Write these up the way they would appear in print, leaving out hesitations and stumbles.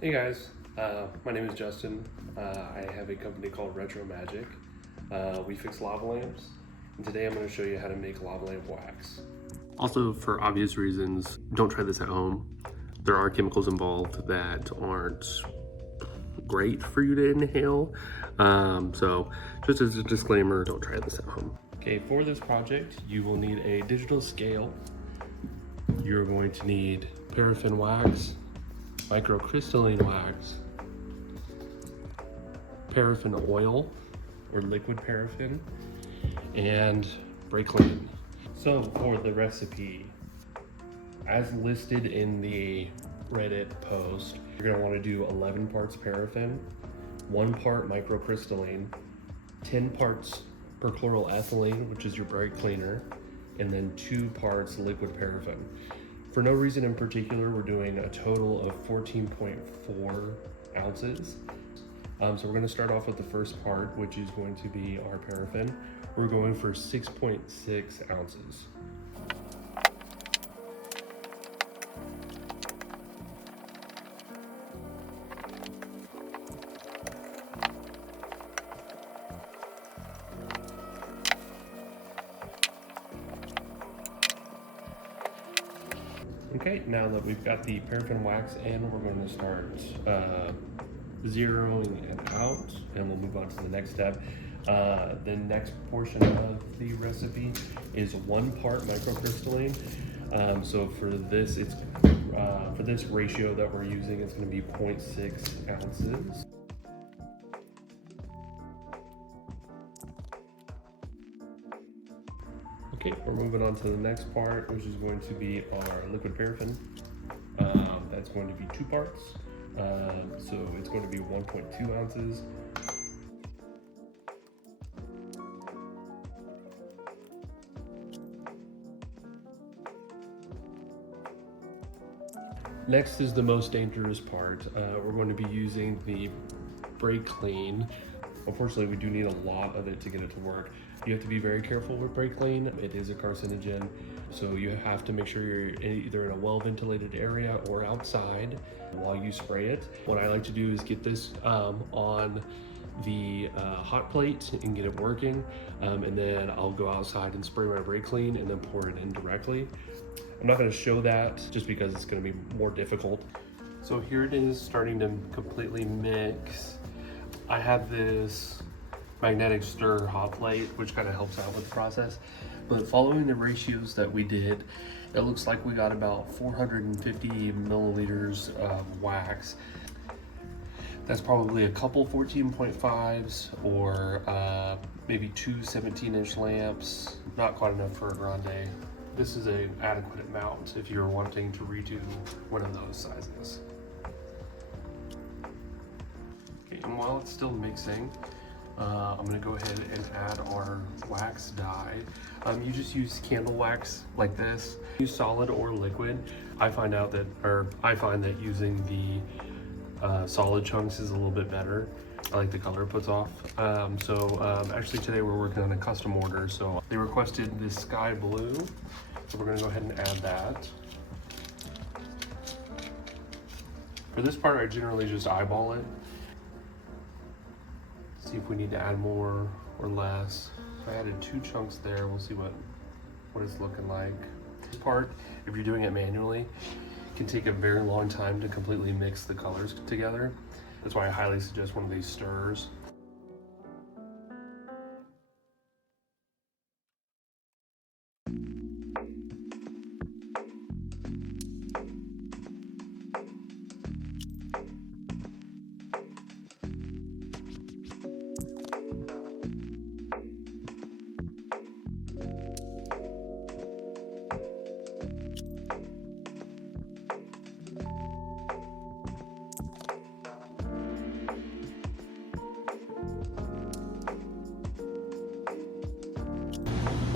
Hey guys, my name is Justin. I have a company called Retro Magic. We fix lava lamps, and today I'm going to show you how to make lava lamp wax. Also, for obvious reasons, don't try this at home. There are chemicals involved that aren't great for you to inhale. So, just as a disclaimer, don't try this at home. Okay, for this project, you will need a digital scale. You're going to need paraffin wax, microcrystalline wax, paraffin oil or liquid paraffin, and brake clean. So for the recipe, as listed in the Reddit post, you're gonna wanna do 11 parts paraffin, 1 part microcrystalline, 10 parts perchloroethylene, which is your brake cleaner, and then 2 parts liquid paraffin. For no reason in particular, we're doing a total of 14.4 ounces. So we're going to start off with the first part, which is going to be our paraffin. We're going for 6.6 ounces. Okay, now that we've got the paraffin wax in, we're going to start zeroing it out, and we'll move on to the next step. The next portion of the recipe is 1 part microcrystalline. So for this, it's for this ratio that we're using, it's going to be 0.6 ounces. Okay, we're moving on to the next part, which is going to be our liquid paraffin. That's going to be 2 parts. So it's going to be 1.2 ounces. Next is the most dangerous part. We're going to be using the brake clean. Unfortunately, we do need a lot of it to get it to work. You have to be very careful with brake clean. It is a carcinogen, so you have to make sure you're either in a well-ventilated area or outside while you spray it. What I like to do is get this on the hot plate and get it working, and then I'll go outside and spray my brake clean and then pour it in directly. I'm not going to show that just because it's going to be more difficult. So here it is starting to completely mix. I have this magnetic stir hot plate, which kind of helps out with the process. But following the ratios that we did, it looks like we got about 450 milliliters of wax. That's probably a couple 14.5s or maybe 2 17-inch lamps. Not quite enough for a grande. This is an adequate amount if you're wanting to redo one of those sizes. Okay, and while it's still mixing, I'm gonna go ahead and add our wax dye. You just use candle wax like this. Use solid or liquid. I find that using the solid chunks is a little bit better. I like the color it puts off. Actually today we're working on a custom order, so they requested this sky blue. So we're gonna go ahead and add that. For this part, I generally just eyeball it. See if we need to add more or less. I added 2 chunks there. We'll see what it's looking like. This part, if you're doing it manually, can take a very long time to completely mix the colors together. That's why I highly suggest one of these stirrers.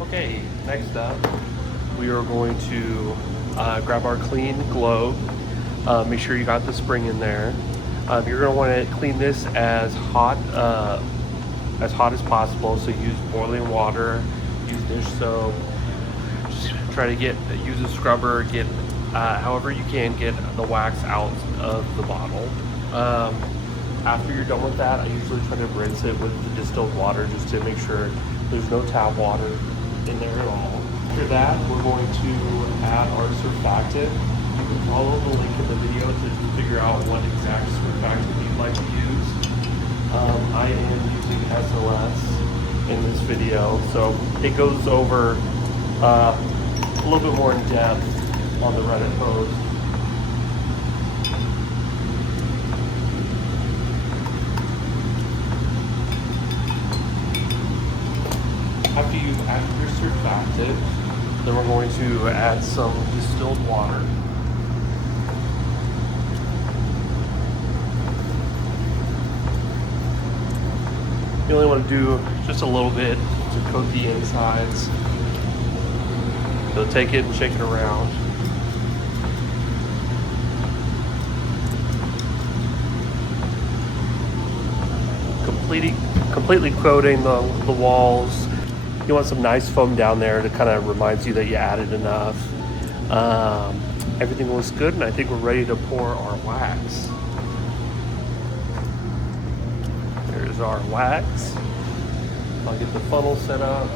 Okay, next up, we are going to grab our clean globe. Make sure you got the spring in there. You're going to want to clean this as hot as possible. So use boiling water, use dish soap. Just try to use a scrubber, get However, you can get the wax out of the bottle. After you're done with that, I usually try to rinse it with the distilled water just to make sure there's no tap water in there at all. After that, we're going to add our surfactant. You can follow the link in the video to figure out what exact surfactant you'd like to use. I am using SLS in this video, so it goes over a little bit more in depth on the Reddit post. After you've added your surfactant, then we're going to add some distilled water. You only want to do just a little bit to coat the insides. So take it and shake it around. Completely coating the walls. You want some nice foam down there to kind of reminds you that you added enough. Everything looks good, and I think we're ready to pour our wax. There's our wax. I'll get the funnel set up.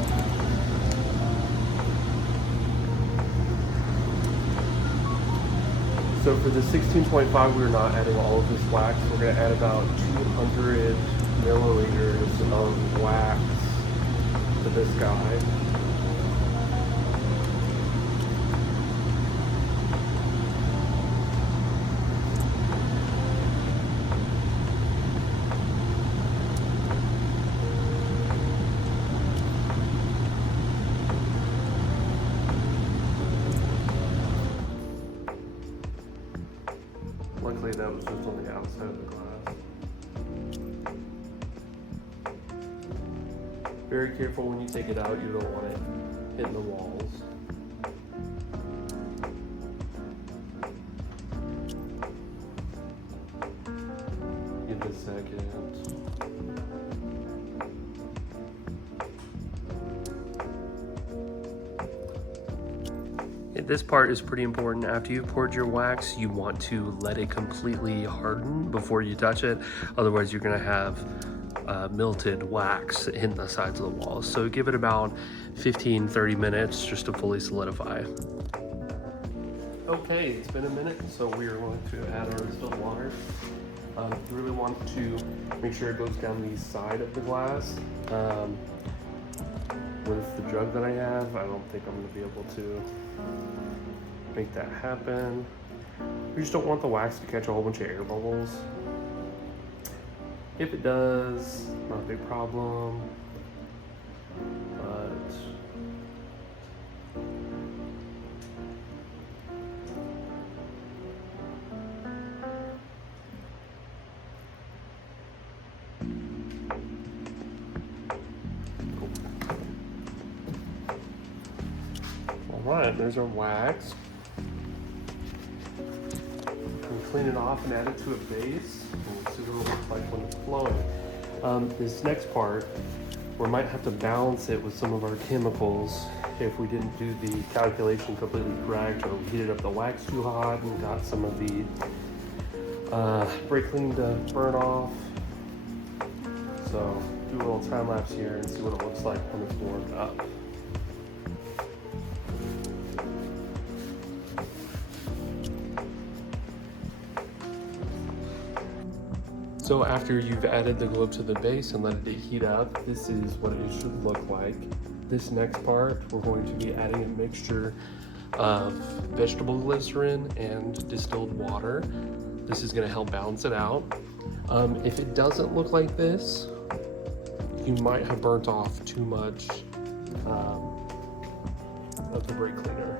So for the 16.5, we're not adding all of this wax. We're going to add about 200 milliliters of wax to this guy. Luckily that was just on the outside of the glass. Very careful when you take it out, you don't want it hitting the walls. Give it a second. This part is pretty important. After you've poured your wax, you want to let it completely harden before you touch it. Otherwise, you're gonna have melted wax in the sides of the walls. So give it about 15-30 minutes just to fully solidify. Okay, it's been a minute, so we are going to add our distilled water. You really want to make sure it goes down the side of the glass. With the jug that I have, I don't think I'm going to be able to make that happen. We just don't want the wax to catch a whole bunch of air bubbles. If it does, not a big problem, but Alright, there's our wax. Clean it off and add it to a base. And we'll see what it looks like when it's flowing. This next part, we might have to balance it with some of our chemicals if we didn't do the calculation completely correct, or we heated up the wax too hot and got some of the brake clean to burn off. So do a little time lapse here and see what it looks like when it's warmed up. So after you've added the glue to the base and let it heat up, this is what it should look like. This next part, we're going to be adding a mixture of vegetable glycerin and distilled water. This is going to help balance it out. If it doesn't look like this, you might have burnt off too much of the brake cleaner.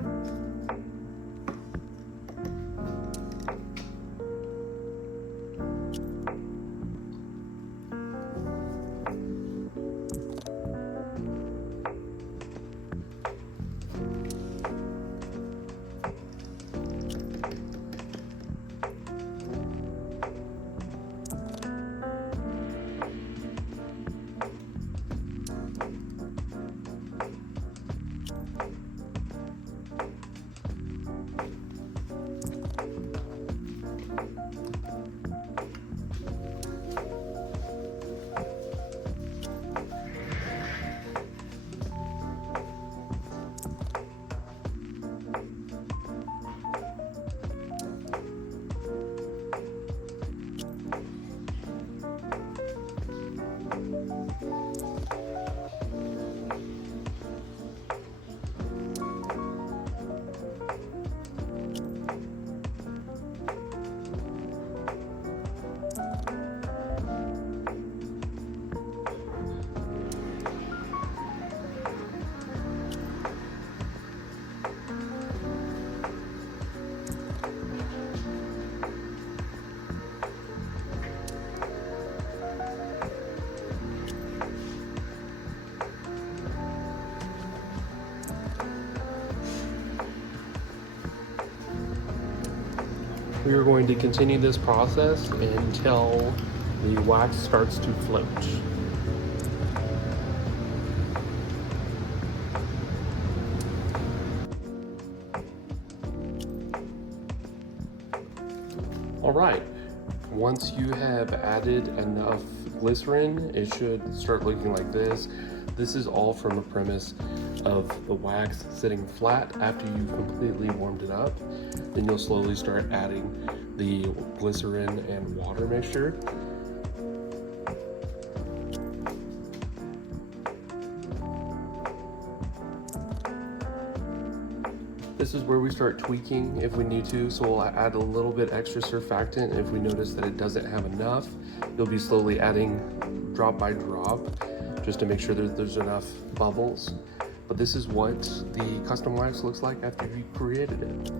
We are going to continue this process until the wax starts to float. All right, once you have added enough glycerin, it should start looking like this. This is all from a premise of the wax sitting flat after you've completely warmed it up. Then you'll slowly start adding the glycerin and water mixture. This is where we start tweaking if we need to, so we'll add a little bit extra surfactant. If we notice that it doesn't have enough, you'll be slowly adding drop by drop just to make sure that there's enough bubbles. But this is what the custom wax looks like after you created it.